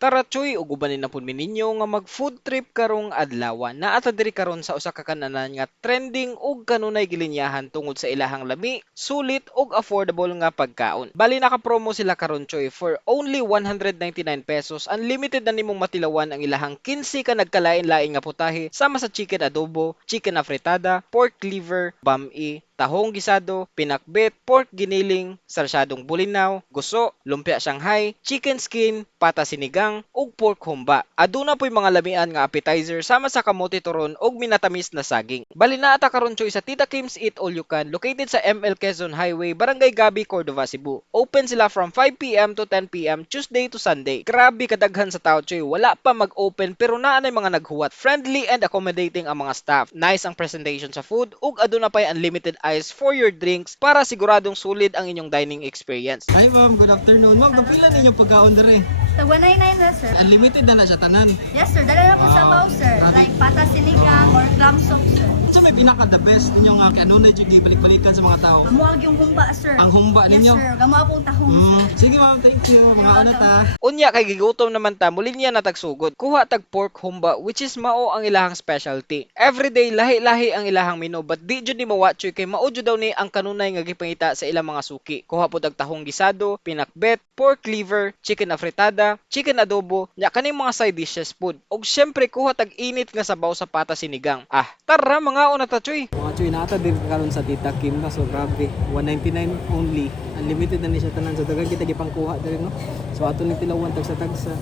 Tara choy, ug ubanin na pud mi ninyo nga mag food trip karong adlaw. Naata diri karon sa usa ka kananan nga trending ug kanunay gilinyahan tungod sa ilahang lami, sulit ug affordable nga pagkaon. Bali naka-promo sila karon choy for only 199 pesos. Unlimited na nimong matilawan ang ilahang 15 ka nagkalain-lain nga putahe sama sa chicken adobo, chicken afritada, pork liver, bami, tahong gisado, pinakbet, pork giniling, sarsyadong bulinaw, guso, lumpia Shanghai, chicken skin, pata sinigang, ug pork humba. Aduna po'y mga lamian nga appetizer sama sa kamote turon ug minatamis na saging. Bali na ata karon choy sa Tita Kim's Eat All You Can located sa ML Quezon Highway, Barangay Gabi, Cordova, Cebu. Open sila from 5 p.m. to 10 p.m. Tuesday to Sunday. Grabe kadaghan sa tao choy, wala pa mag-open pero naa nay mga naghuwat. Friendly and accommodating ang mga staff. Nice ang presentation sa food ug aduna pay unlimited ice for your drinks para siguradong sulit ang inyong dining experience. Hi ma'am, good afternoon. Ma'am, kapila ninyong pagkaon dere? So, 199 na, sir. Unlimited na siya tanan. Yes, sir. Dala na po sa baw, sir. Like pata sinigang or clam soup, sir. Ano sa may pinaka the best ninyo nga kanunay jud balik-balikan sa mga tao? Gamuhag yung humba, sir. Ang humba ninyo? Yes, sir. Gamuhag pong tahong, sir. Sige ma'am, thank you. Mga ano ta. Unya kay gigutom naman ta, mulinya na tagsugod. Kuha tag pork humba which is mao ang ilahang specialty. Everyday lahi-lahi ang ilahang menu but di jud ni mawatchoy kay mao jud daw ni ang kanunay nga gipangita sa ilang mga suki. Kuha pud tag tahong gisado, pinakbet, pork liver, chicken afritada, chicken adobo, nya kaning mga side dishes food. Og syempre kuha tag init nga sabaw sa pata sinigang. Tara mga una ta choy. Mga chuy, naata din karon sa Tita Kim na so grabe. 199 only. Unlimited na ni siya tanan. So dagan kita gipangkuha diri no. So ato ni tilawan tag sa tagsa.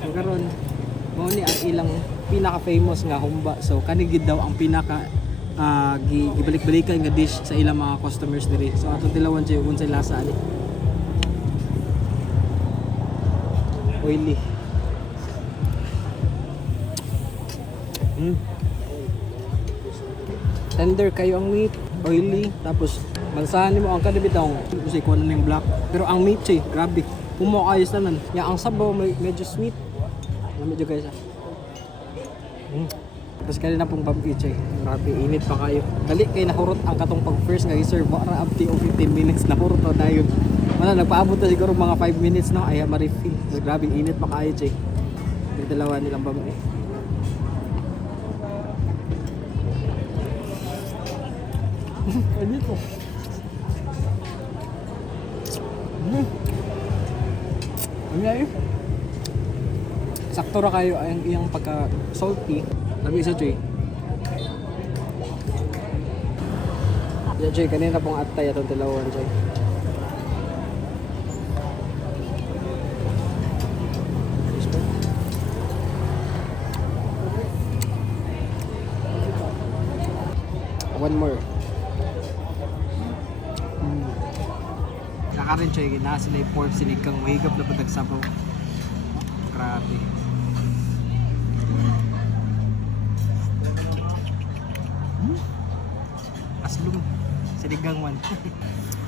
So karon mao ni ang ilang pinaka famous nga humba. So kani gid daw ang pinaka gibalik-balikan nga dish sa ilang mga customers diri. So ato tilawan siya unsay lasa ani. Oily. Tender kayo ang meat, oily, tapos malsahan mo ang kadibitang kasi kung ano yung black. Pero ang meat siya, grabe. Kumakayos naman. Yang ang sabaw medyo sweet. Medyo guys Tapos kanina pong pampi siya. Grabe, init pa kayo. Dali kayo nahurot ang katong pag first nga i-serve. Wala up to 15 minutes nahurot na tayo. Wala, nagpaabot na siguro mga 5 minutes no. Ay, ma-refill. Grabe, init pa kayo siya. Yung dalawa nilang pampi. Ano ito? Ano yun? Sakto ra kayo ang iyang pagka salty. Lami sa Joy. Yan Joy, kanina pong atay atong tilawan Joy. One more. Nakarin siya yung nasa sila yung pork sinigang mahigap na patagsabaw. Grabe. Aslum. Sinigang man.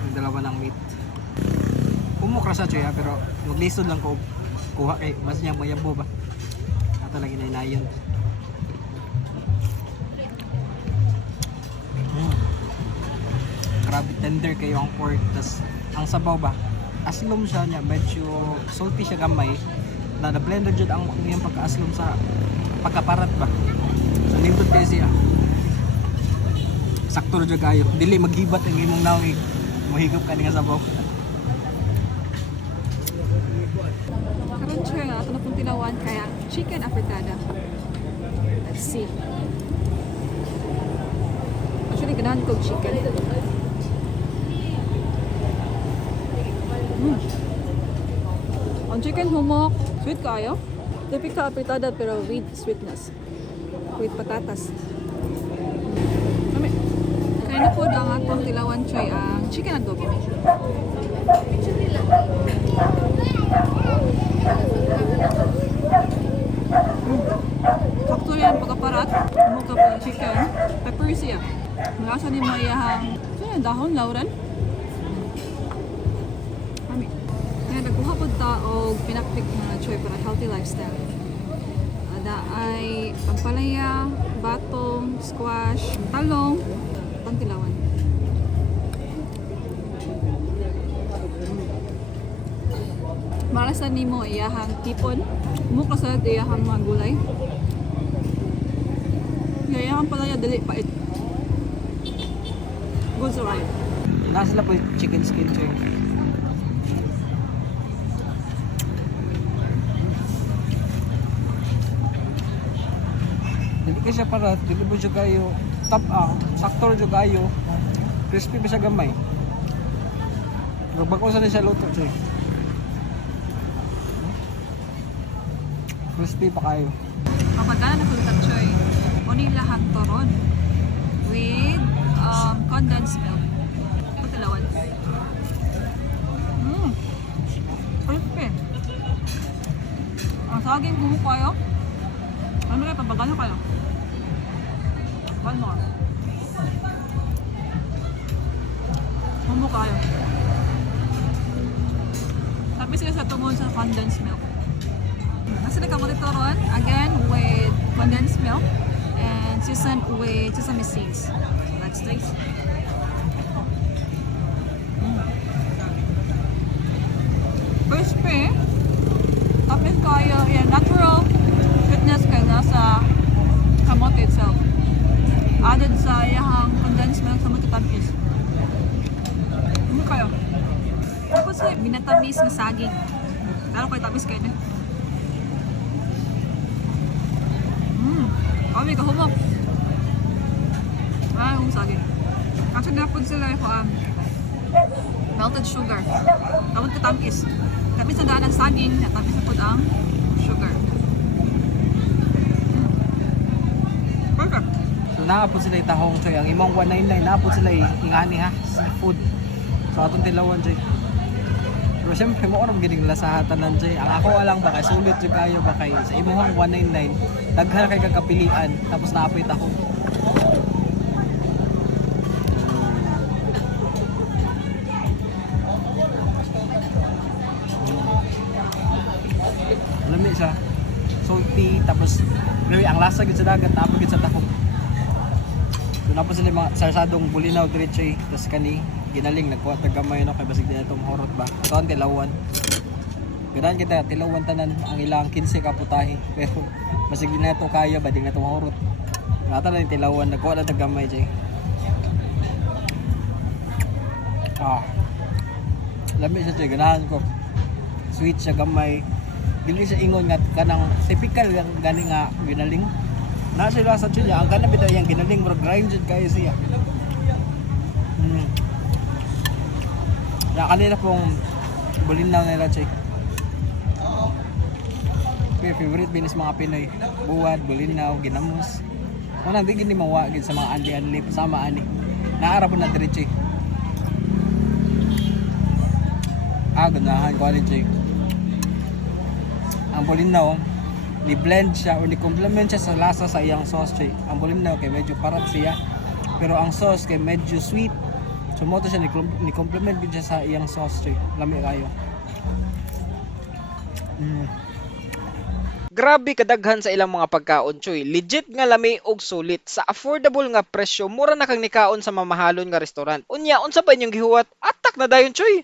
Yung dalawa ng meat. Kumukra sa siya pero maglisod lang ko. Kuha kay mas niya mayabo ba. Ito lang inaynayon. Grabe tender kayo ang pork. Tas ang sabaw ba, aslom siya niya, medyo salty siya gamay na na-blended jud ang iyang pagka-aslom sa pagkaparat ba. So nindot kayo siya. Sakto jud kayo. Dili maghibat ang imong nawig. Mahigop ka nga sabaw. Karon siya nga, ito na pong tinawan kaya chicken afritada. Let's see. Actually, ganahan ko chicken. Ang chicken humok, sweet kayo. Typical afritada pero with sweetness. With patatas. Kaya na po ang atong tilawan choy ang chicken adobo. Sakto yan pagkaparat. Mukha po yung chicken. Pepper siya. Malasa ni mo iyahang dahon, lauren. Kami. Kaya nagkuha po ta o pinaktik na choy para healthy lifestyle. Ada ay pampalaya, batong, squash, talong, pantilawan. Marasan nimo iyahang tipon. Mukha sa iyahang mga gulay. Iyahang palaya dali pait. Good sa ride. Na sila po yung chicken skin choy. Dili ka siya para, dili mo siya kayo sakto siya kayo. Crispy ba siya gamay? Pero sa siya luto choy. Crispy pa kayo. Kapag na nakulitan choy, unilahang toron with condensed milk. Pagkalawan. Crispy. Ang saging bumo kayo. Ano kayo, pabagano kayo? One more. Bumo kayo. Tapos sila sa tungod sa condensed milk. Nasa nagkamulitoron, again with condensed milk and seasoned with sesame seeds. So let's taste. Crispy. Tapos kayo, natural sweetness kayo nasa kamote itself. Added sa yung condensed milk sa matatamis. Ano kayo? Tapos minatamis na saging. Lalo kayo tamis kayo na. Kami kahumok. Yung saging. Actually, napod sila yung melted sugar. Tapos katamis. Tapos na daan ang saging, tapos na po ang sugar. Perfect. So naapod sila yung tahong choy. Ang imong 199 naapod sila yung ingani ha, seafood. So atong tilawan choy. Pero siyempre mo oram gining lasahatan nan choy. Ang ako alang ba kay sulit jud kayo ba kay sa imong 199 daghan kay kakapilian tapos naapoy tahong. Lami siya. Salty tapos pero ang lasa gid sa dagat naapod gid sa tahong. So napos sila mga sarsadong bulinaw diretso tapos kani ginaling nagkuha tag gamay no kay basig di ato mahurot ba. Kaon tilawan. Ganahan kita tilawan tanan ang ilang 15 ka putahe pero basig di nato kaya ba di nato mahurot. Ngata na yung tilawan nagkuha na tag gamay jay. Lami siya jay ganahan ko. Sweet siya gamay. Dili siya ingon nga kanang typical gani nga ginaling. Na sila sa chinya ang kanang bitaw yang ginaling murag grind jud kayo siya. Na kanina pong bulinaw nila check. Okay, favorite binis mga Pinoy. Buwad, bulinaw, ginamos. Wala di gini mawagid sa mga andi-anli sama ani. Naarabo na diretso. Ganahan quality. Ang bulinaw ni blend siya o ni complement siya sa lasa sa iyang sauce check. Ang bulinaw kay medyo parat siya. Pero ang sauce kay medyo sweet. So mo to siya ni complement din siya sa iyang sauce check. Lami kayo. Grabe kadaghan sa ilang mga pagkaon choy. Legit nga lami og sulit sa affordable nga presyo, mura na kang nikaon sa mamahalon nga restaurant. Unya unsa ba inyong gihuwat? Atak na dayon choy.